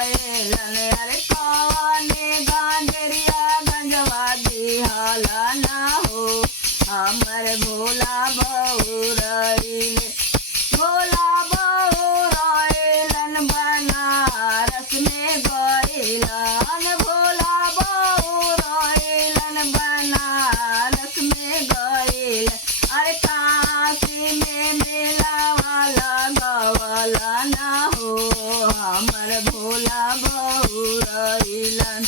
आएलन अरे कौने गांजरिया गंजवा दिहला ना हो हमर भोला बहुरइले भोला बहुरइलन बनारस में गइलन भोला बहुरइलन बनारस में गइल अरे काशी में मेला वाला गवला ना हो हमर भोला बहुरइलन।